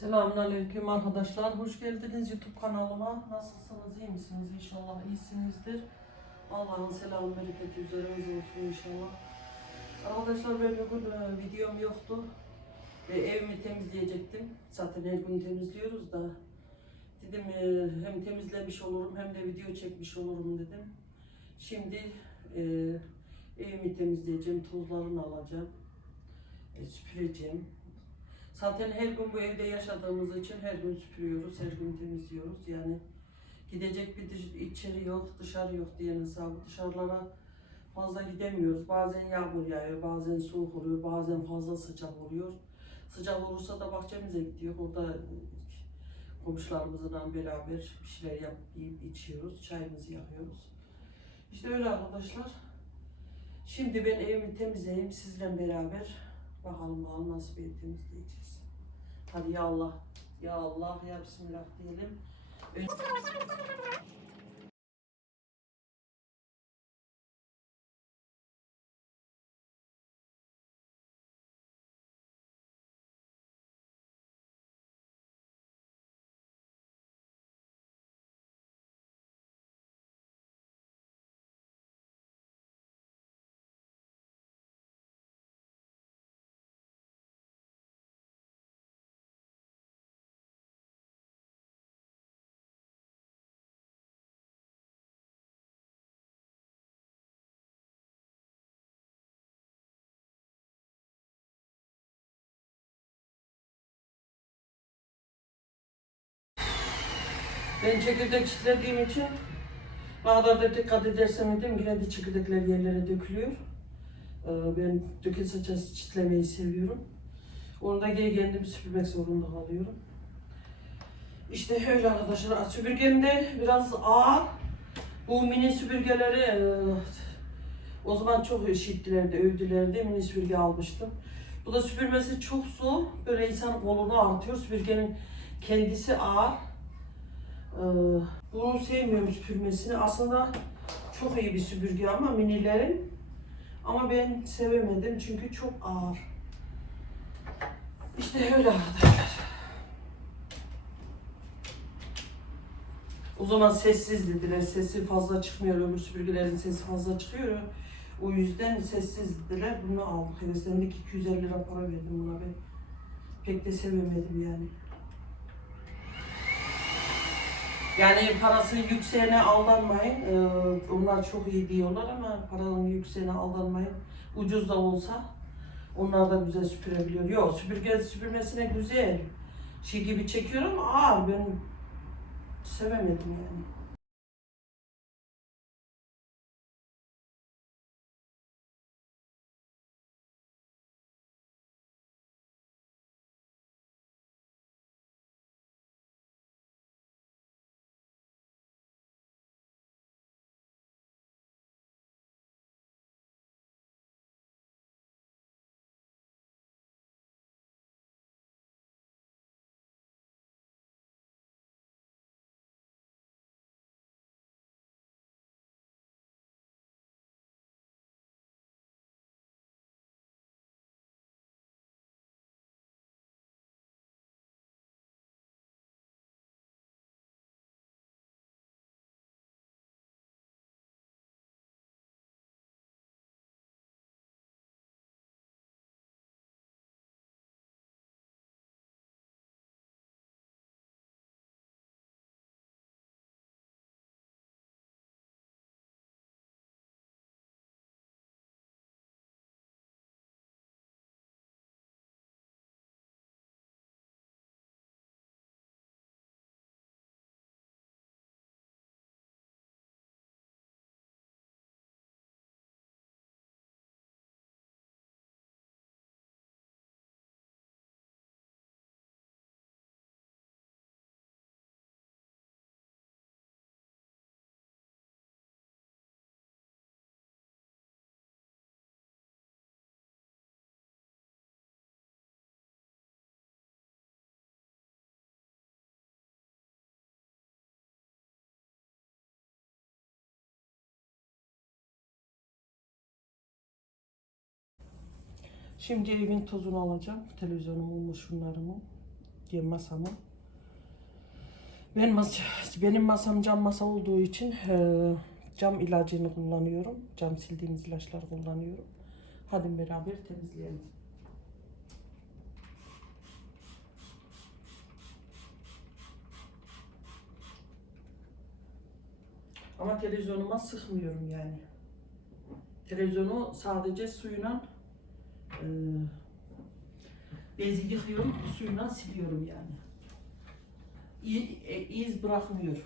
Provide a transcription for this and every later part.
Selamünaleyküm arkadaşlar. Hoş geldiniz YouTube kanalıma. Nasılsınız? iyi misiniz? İnşallah iyisinizdir. Allah'ın selamı bereketi üzerinize olsun inşallah. Arkadaşlar ben bugün e, videom yoktu. E, evimi temizleyecektim. Zaten her gün temizliyoruz da. Dedim e, hem temizlemiş olurum hem de video çekmiş olurum dedim. Şimdi e, evimi temizleyeceğim, tozlarını alacağım. E, süpüreceğim. Zaten her gün bu evde yaşadığımız için her gün süpürüyoruz, her gün temizliyoruz. Yani gidecek bir dış- içeri yok, dışarı yok diyen hesabı. Dışarılara fazla gidemiyoruz. Bazen yağmur yağıyor, bazen soğuk oluyor, bazen fazla sıcak oluyor. Sıcak olursa da bahçemize gidiyor. Orada komşularımızla beraber bir şeyler yapıp yiyip içiyoruz, çayımızı yakıyoruz. İşte öyle arkadaşlar. Şimdi ben evimi temizleyeyim sizle beraber. Bakalım bakalım nasıl bir temizleyeceğiz. Hadi ya Allah, ya Allah, ya Bismillah diyelim. Ben çekirdek çitlediğim için ne da dikkat edersem edeyim yine de çekirdekler yerlere dökülüyor. Ee, Ben döke saça çitlemeyi seviyorum. Onu da geri kendim süpürmek zorunda kalıyorum. İşte öyle arkadaşlar. Süpürgem de biraz ağır. Bu mini süpürgeleri e, o zaman çok şiddilerdi, övdülerdi. Mini süpürge almıştım. Bu da süpürmesi çok zor. Böyle insan kolunu artıyor. Süpürgenin kendisi ağır. Ee, bunu sevmiyorum süpürmesini. Aslında çok iyi bir süpürge ama minilerin. Ama ben sevemedim çünkü çok ağır. İşte öyle arkadaşlar. O zaman sessiz dediler. Sesi fazla çıkmıyor. Öbür süpürgelerin sesi fazla çıkıyor. O yüzden sessiz dediler. Bunu aldık. Heveslendik 250 lira para verdim buna ben. Pek de sevemedim yani. Yani parasının yükseğine aldanmayın. Ee, onlar çok iyi diyorlar ama paranın yükseğine aldanmayın. Ucuz da olsa onlar da güzel süpürebiliyor. Yok süpürge süpürmesine güzel. Şey gibi çekiyor ama ağır. Ben sevemedim yani. Şimdi evin tozunu alacağım. Televizyonumu, şunlarımı. Diye masamı. Ben mas benim masam cam masa olduğu için e, cam ilacını kullanıyorum. Cam sildiğimiz ilaçları kullanıyorum. Hadi beraber temizleyelim. Ama televizyonuma sıkmıyorum yani. Televizyonu sadece suyla e, bezi yıkıyorum, suyla siliyorum yani. İ- e, iz bırakmıyor.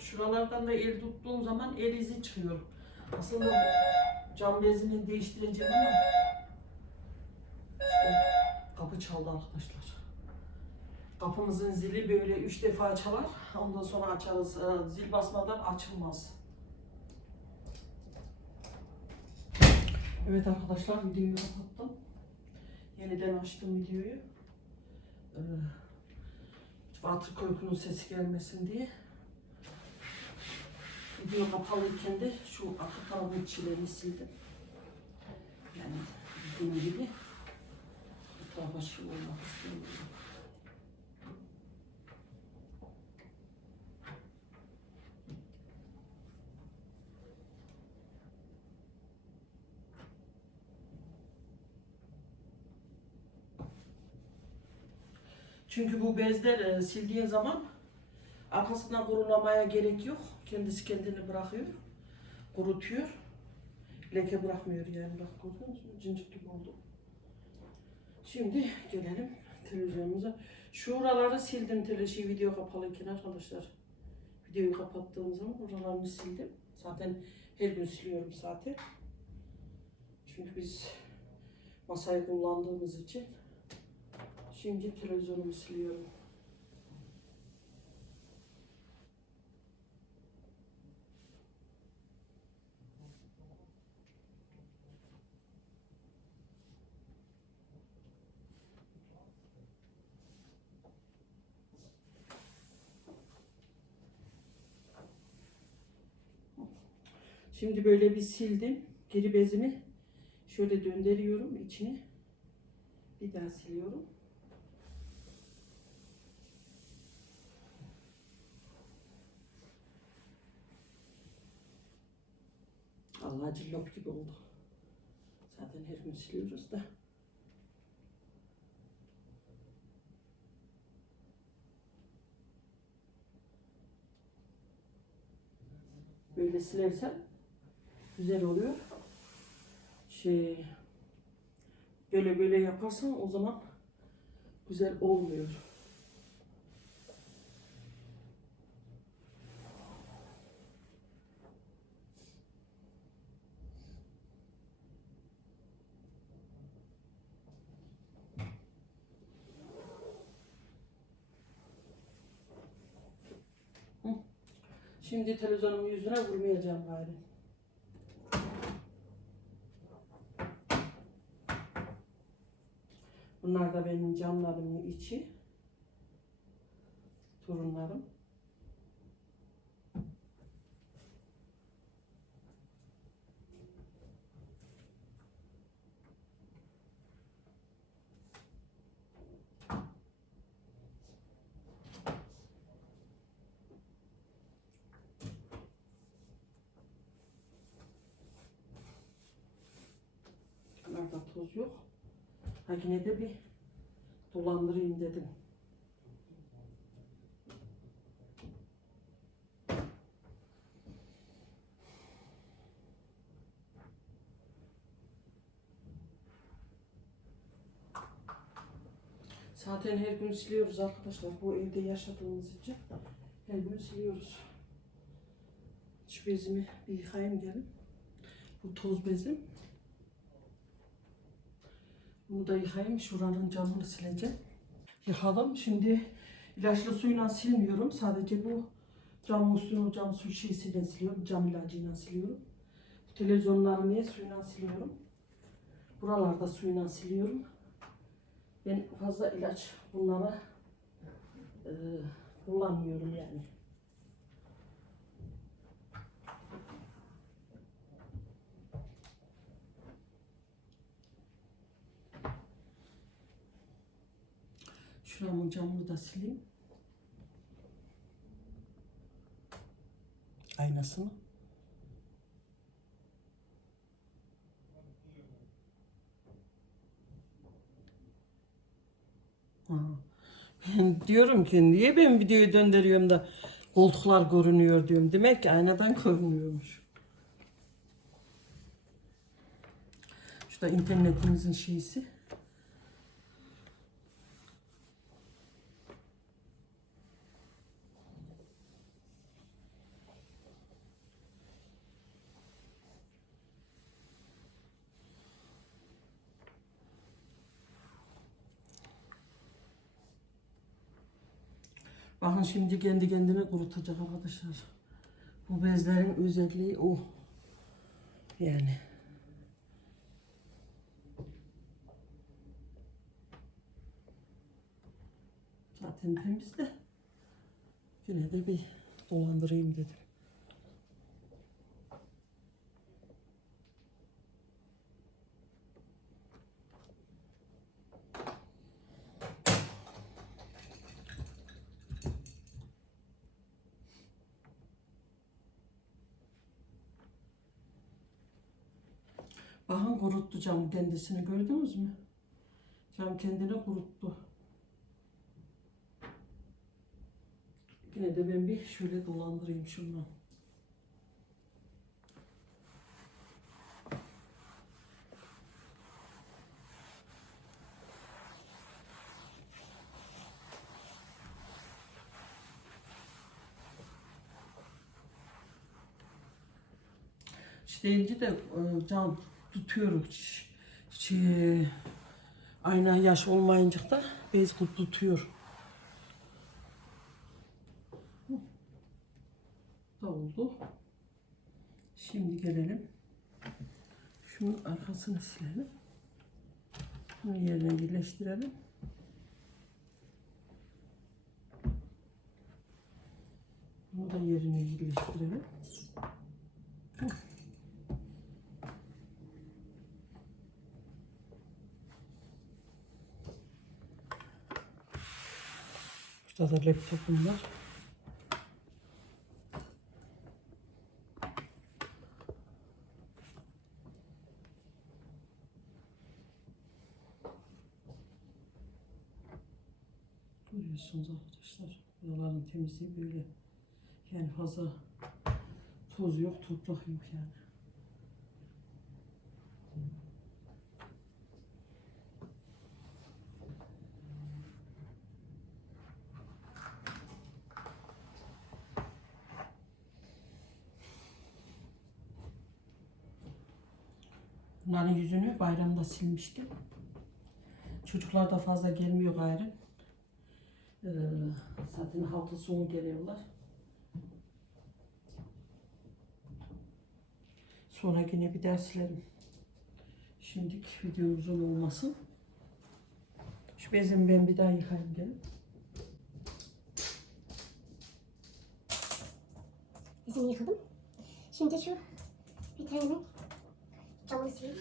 Şuralardan da el tuttuğum zaman el izi çıkıyor. Aslında cam bezini değiştireceğim ama işte kapı çaldı arkadaşlar. Kapımızın zili böyle üç defa çalar. Ondan sonra açarız. Ee, Zil basmadan açılmaz. Evet arkadaşlar videoyu kapattım. Yeniden açtım videoyu. Ee, Water korkunun sesi gelmesin diye. Video kapalıyken de şu arka tarafın çilerini sildim. Yani dediğim gibi bu tarafa şey olmak istemiyorum. Çünkü bu bezler e, sildiğin zaman arkasından kurulamaya gerek yok. Kendisi kendini bırakıyor. Kurutuyor. Leke bırakmıyor yani. Bak gördünüz mü? Cincik gibi oldu. Şimdi gelelim televizyonumuza. Şuraları sildim tele şey video kapalıyken arkadaşlar. Videoyu kapattığım zaman oralarını sildim. Zaten her gün siliyorum zaten. Çünkü biz masayı kullandığımız için Şimdi televizyonumu siliyorum. Şimdi böyle bir sildim. Geri bezimi şöyle döndürüyorum içine. Bir daha siliyorum. Allah cillop gibi oldu. Zaten her gün siliyoruz da. Böyle silersem güzel oluyor. Şey böyle böyle yaparsan o zaman güzel olmuyor. Şimdi televizyonumun yüzüne vurmayacağım gayrı. Bunlar da benim camlarımın içi. Torunlarım. Kenarda toz yok. Ha yine de bir dolandırayım dedim. Zaten her gün siliyoruz arkadaşlar. Bu evde yaşadığımız için her gün siliyoruz. Şu bezimi bir yıkayayım gelin. Bu toz bezim. Bunu da yıkayayım. Şuranın camını sileceğim. Yıkadım. Şimdi ilaçlı suyla silmiyorum. Sadece bu cam musluğunu, cam su şişesiyle siliyorum. Cam ilacıyla siliyorum. Televizyonlarımı suyla siliyorum. Buralarda suyla siliyorum. Ben fazla ilaç bunlara e, kullanmıyorum yani. Şuramın camını da sileyim. Aynasını. Ben diyorum ki niye ben videoyu döndürüyorum da koltuklar görünüyor diyorum. Demek ki aynadan görünüyormuş. Şu da internetimizin şeysi. Bakın şimdi kendi kendine kurutacak arkadaşlar. Bu bezlerin özelliği o. Yani. Zaten temiz de. Yine de bir dolandırayım dedim. Bakın kuruttu cam kendisini gördünüz mü? Cam kendini kuruttu. Yine de ben bir şöyle dolandırayım şundan. İşte de e, cam tutuyoruz. Şey, aynen yaş olmayınca da bez kurt tutuyor. Da oldu. Şimdi gelelim. Şunun arkasını silelim. Bunu yerine birleştirelim. Bunu da yerine birleştirelim. Da laptopum var. Görüyorsunuz arkadaşlar. Buraların temizliği böyle. Yani fazla toz yok, toprak yok yani. Bunların yüzünü bayramda silmiştim. Çocuklar da fazla gelmiyor gayrı. Ee, zaten hafta sonu geliyorlar. Sonra yine bir daha silerim. Şimdilik videomuzun olmasın. Şu bezimi ben bir daha yıkayayım gelin. Yüzümü yıkadım. Şimdi şu vitrinimin camını sileyim.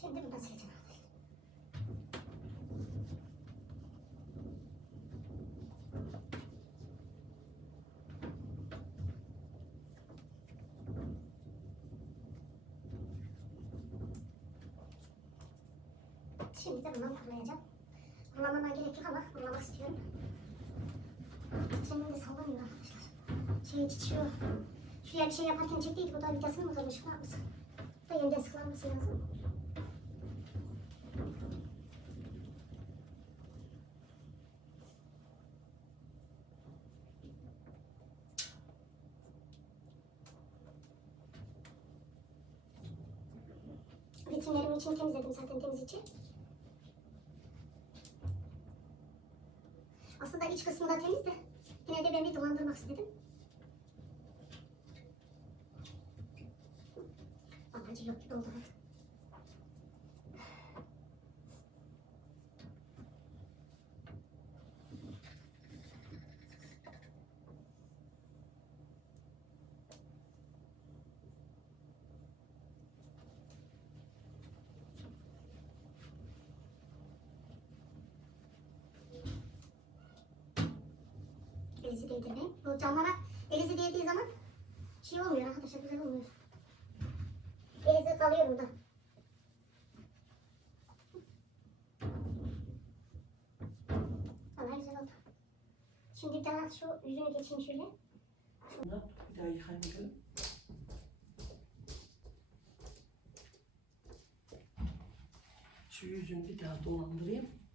Şimdi buradan sileceğim. Şimdi de bundan fırlayacağım. Kullanmama gerek yok ama kullanmak istiyorum. Kendimi de sallamıyor arkadaşlar. Şey çiçiyor. Şuraya bir şey yaparken çektiydik. O da vidasını mı kırmış? Ne yapmış? Bu da yeniden sıklanması lazım. Vitrinlerimin içini temizledim zaten temiz. İç kısmı da temiz de yine de ben bir dolandırmak istedim. Babacı yok ki doldurun. Değdirmeyin. Bu camlara elizi değdiği zaman şey olmuyor arkadaşlar güzel olmuyor. Elizi kalıyor burada. Vallahi güzel oldu. Şimdi bir daha şu yüzünü geçeyim şöyle. Bir daha yıkayalım. Şu yüzünü bir daha dolandırayım.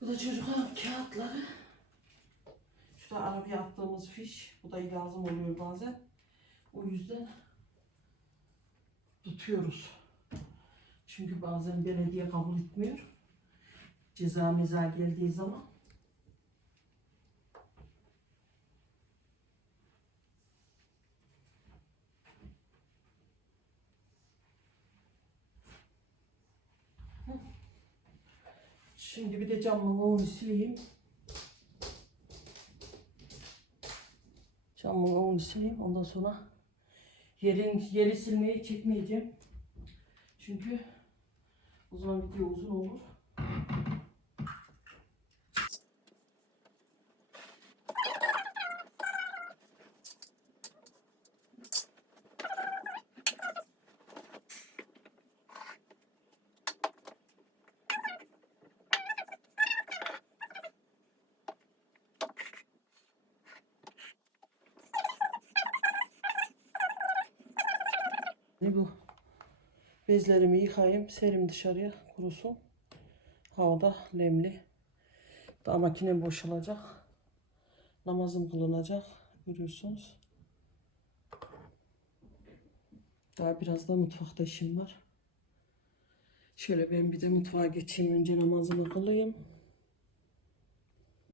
Bu da çocukların kağıtları. Şu da arabaya attığımız fiş. Bu da lazım oluyor bazen. O yüzden tutuyoruz. Çünkü bazen belediye kabul etmiyor. Ceza meza geldiği zaman. Şimdi bir de onu sileyim. Onu sileyim. Ondan sonra yerin yeri silmeyi çekmeyeceğim. Çünkü o zaman video uzun olur. Ne bu? Bezlerimi yıkayayım, serim dışarıya kurusun. Havada nemli. Daha makinem boşalacak. Namazım kılınacak. Görüyorsunuz. Daha biraz da mutfakta işim var. Şöyle ben bir de mutfağa geçeyim. Önce namazımı kılayım.